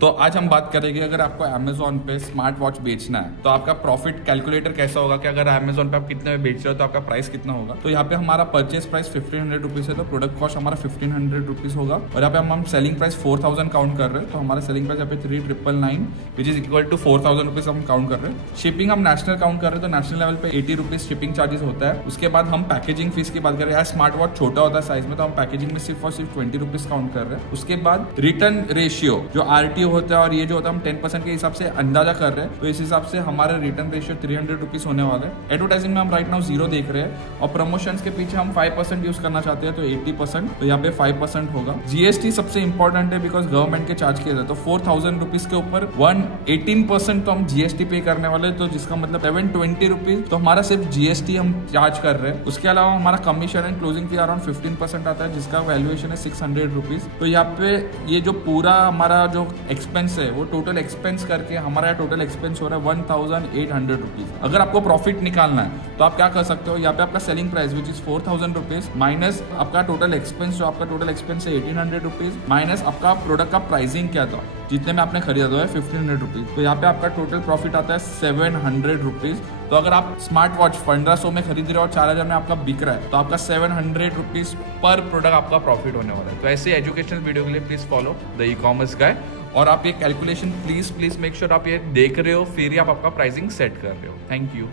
तो आज हम बात करेंगे अगर आपको अमेजोन पे स्मार्ट वॉच बेचना है तो आपका प्रॉफिट कैलकुलेटर कैसा होगा कि अगर अमेजोन पे आप कितने में बेच रहे हो तो आपका प्राइस कितना होगा। तो यहाँ पे हमारा परचेस प्राइस 1500 रुपीज है तो प्रोडक्ट कॉस्ट हमारा 1500 रुपीज होगा और यहाँ पे हम सेलिंग प्राइस 4000 काउंट कर रहे हैं तो हमारा सेलिंग प्राइस यहाँ पे 3999 which is equal to 4000 rupees हम काउंट कर रहे हैं। शिपिंग हम नेशनल काउंट कर रहे हैं तो नेशनल लेवल पे 80 रुपीज शिपिंग चार्जेस होता है। उसके बाद हम पैकेजिंग फीस की बात करें, यार स्मार्ट वॉच छोटा होता है साइज में तो हम पैकेजिंग में सिर्फ और सिर्फ 20 रुपीज काउंट कर रहे हैं। उसके बाद रिटर्न रेशियो जो RTO होता है और ये जो हम 10% के हिसाब से अंदाजा कर रहे हैं तो इस हिसाब से हमारा रिटर्न रेशियो 300 रुपीज होने वाला है। एडवर्टाइजिंग में हम राइट नाउ 0 देख रहे हैं और प्रमोशंस के पीछे हम 5% यूज करना चाहते हैं तो 80%, तो यहाँ पे 5% होगा। GST सबसे इंपॉर्टेंट है बिकॉज गवर्नमेंट के चार्ज किया जाता है तो 4000 रुपीज के ऊपर 18% तो हम GST पे करने वाले तो जिसका मतलब 720 रुपीज तो हमारा सिर्फ GST हम चार्ज कर रहे हैं। उसके अलावा हमारा commission and closing fee around 15% आता है जिसका वैल्यूएशन है 600 रुपीज। तो यहाँ पे ये जो पूरा हमारा जो एक्सपेंस है वो टोटल एक्सपेंस करके हमारा टोटल एक्सपेंस हो रहा है 1800 रुपीज। अगर आपको प्रॉफिट निकालना है तो आप क्या कर सकते हो, यहाँ पे आपका selling price which is 4000 rupees minus आपका टोटल एक्सपेंस, जो आपका टोटल एक्सपेंस है 1800 रुपीज माइनस आपका प्रोडक्ट का प्राइसिंग क्या था जितने में आपने खरीदा है 1500 रुपीज, तो यहाँ पे आपका टोटल प्रॉफिट आता है 700 रुपीज। तो अगर आप स्मार्ट वॉच 1500 में खरीद रहे हो और 4000 में आपका बिक रहा है तो आपका 700 रुपीज पर प्रोडक्ट आपका प्रॉफिट होने वाला है। तो ऐसे एजुकेशनल वीडियो के लिए प्लीज फॉलो द ई-कॉमर्स गाय और आप ये कैलकुलेशन प्लीज मेक श्योर आप ये देख रहे हो फिर ही आप आपका प्राइसिंग सेट कर रहे हो। Thank you.